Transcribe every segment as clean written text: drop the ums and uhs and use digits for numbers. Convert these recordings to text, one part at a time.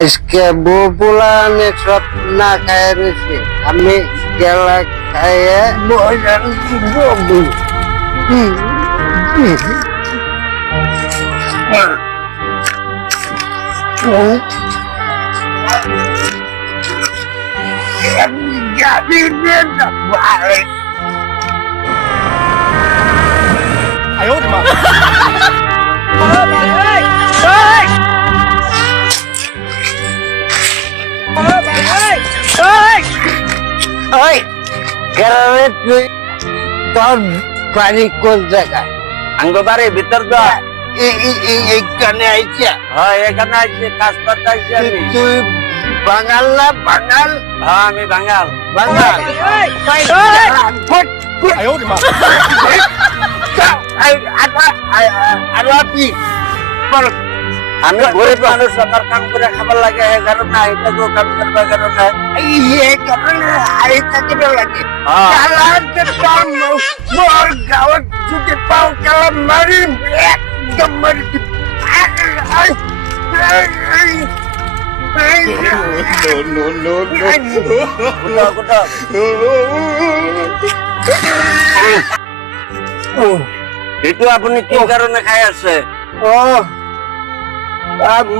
আজকে বপুলান সব না খায় রয়েছে আমি গেলা খাইয়ে মজার ববু ভাই 哎呦我的妈！ ওই গেলে তুই তোর বাড়ি কোন জায়গায় আঙ্গবারে ভিতর দা এইখানে আইছা হ্যাঁ এখানে আইছি কাজ করতে আইছি আমি তুই বাঙাল না বাঙাল হ্যাঁ আমি বাঙাল বাঙাল 哎呦我的妈！ আমি গরিব মানুষ আমার কাম করে খাবার লাগে হে কারণ না এটা তো কাম করবার কারণ না itu আপনি কি কারণে খাই আছে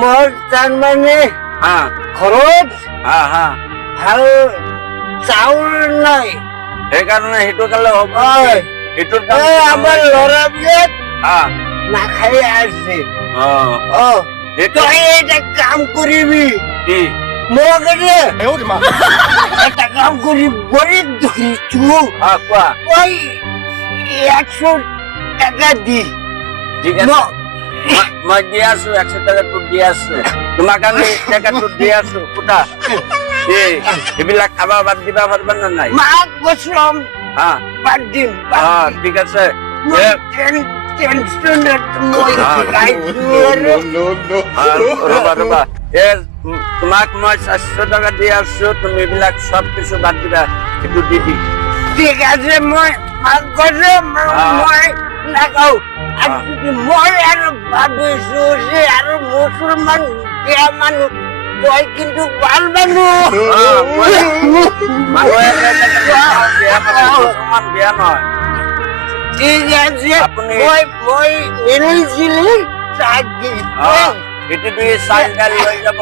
মোর তার মানে হ্যাঁ খরচ হ্যাঁ হ্যাঁ ভাল চাউল নাই এই কারণে হেতু কালে হ'ব হেতুর কাম আমার লড়া বিয়ে হ্যাঁ না খাই আসছে ও তো এটা কাম করিবি কি মোকে রে 哎呦我的妈！ একটা কাম করি গরিব দুঃখী চু হ্যাঁ কোয়া ওই 100 টাকা দি ঠিক আছে মই দিয়ে আছো 100 টাকা তো দিয়ে আছো তোমাক আমি টাকা তো দিয়ে আছো কোটা এইবিলাক খাবা বাদ দিবা পারবা না নাই মা বসলাম হ্যাঁ বাদ দিন হ্যাঁ ঠিক আছে টেনশন রবা রবা তোমাক মই 400 টাকা দিয়ে আসছো তুমি এইবিলাক সব কিছু বাদ দিবা একটু দিবি ঠিক আছে মই মাংসে মই নাখাও আর যদি মই আর ভাবিছো যে আর মুসলমান বিয়া মানুষ তই কিন্তু ভাল মানুষ মুসলমান বিয়া নয় ঠিক আছে আপনি মই এনেছিলি চাকরি এটি তুই সাইকেল লই যাব